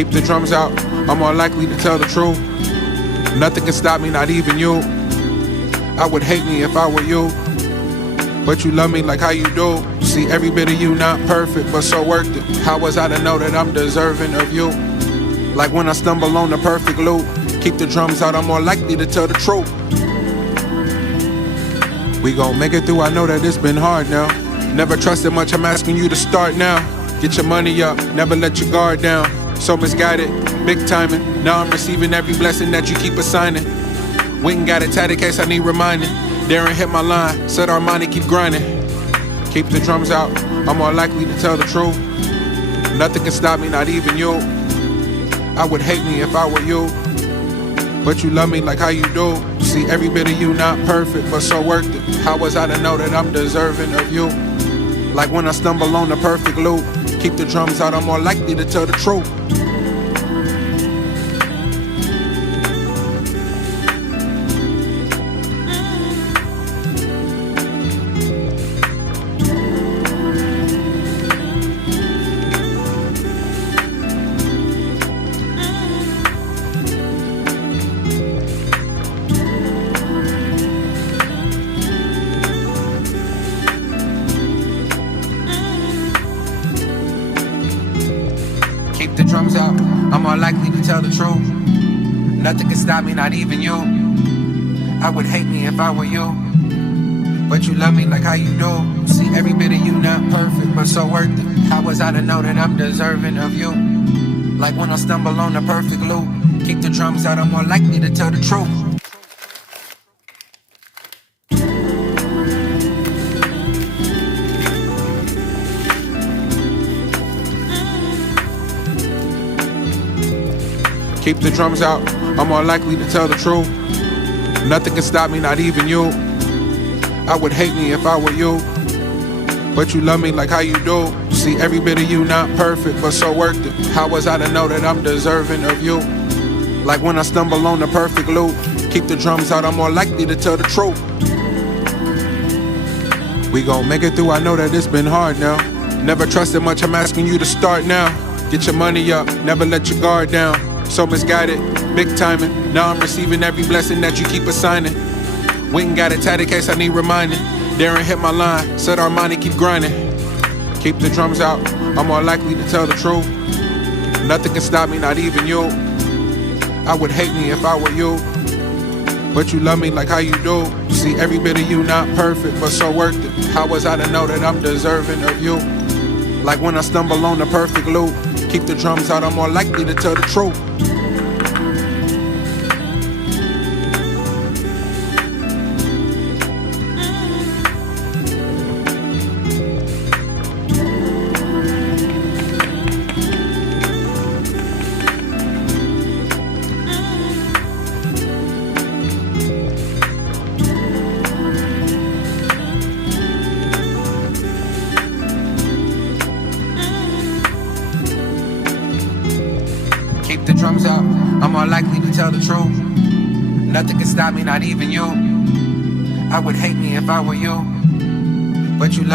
Keep the drums out, I'm more likely to tell the truth. Nothing can stop me, not even you. I would hate me if I were you, but you love me like how you do. See, every bit of you not perfect, but so worth it. How was I to know that I'm deserving of you? Like when I stumble on the perfect loop. Keep the drums out, I'm more likely to tell the truth. We gon' make it through, I know that it's been hard now. Never trusted much, I'm asking you to start now. Get your money up, never let your guard down. So misguided, big timing. Now I'm receiving every blessing that you keep assigning. Went and got it tight in case I need reminding. Darren hit my line, said Armani keep grinding. Keep the drums out, I'm more likely to tell the truth. Nothing can stop me, not even you. I would hate me if I were you, but you love me like how you do. See, every bit of you not perfect, but so worth it. How was I to know that I'm deserving of you? Like when I stumble on the perfect loop. Keep the drums out, I'm more likely to tell the truth. Keep the drums out, I'm more likely to tell the truth. Nothing can stop me, not even you. I would hate me if I were you, but you love me like how you do. See, every bit of you not perfect, but so worth it. How was I to know that I'm deserving of you? Like when I stumble on the perfect loop. Keep the drums out, I'm more likely to tell the truth. Keep the drums out, I'm more likely to tell the truth. Nothing can stop me, not even you. I would hate me if I were you, but you love me like how you do. See, every bit of you not perfect, but so worth it. How was I to know that I'm deserving of you? Like when I stumble on the perfect loop. Keep the drums out, I'm more likely to tell the truth. We gon' make it through, I know that it's been hard now. Never trusted much, I'm asking you to start now. Get your money up, never let your guard down. So misguided, big timing. Now I'm receiving every blessing that you keep assigning. Went and got it tight in case I need reminding. Darren hit my line, said Armani keep grinding. Keep the drums out, I'm more likely to tell the truth. Nothing can stop me, not even you. I would hate me if I were you, but you love me like how you do. See, every bit of you not perfect, but so worth it. How was I to know that I'm deserving of you? Like when I stumble on the perfect loop. Keep the drums out, I'm more likely to tell the truth. Keep the drums out, I'm more likely to tell the truth. Nothing can stop me, not even you. I would hate me if I were you, but you love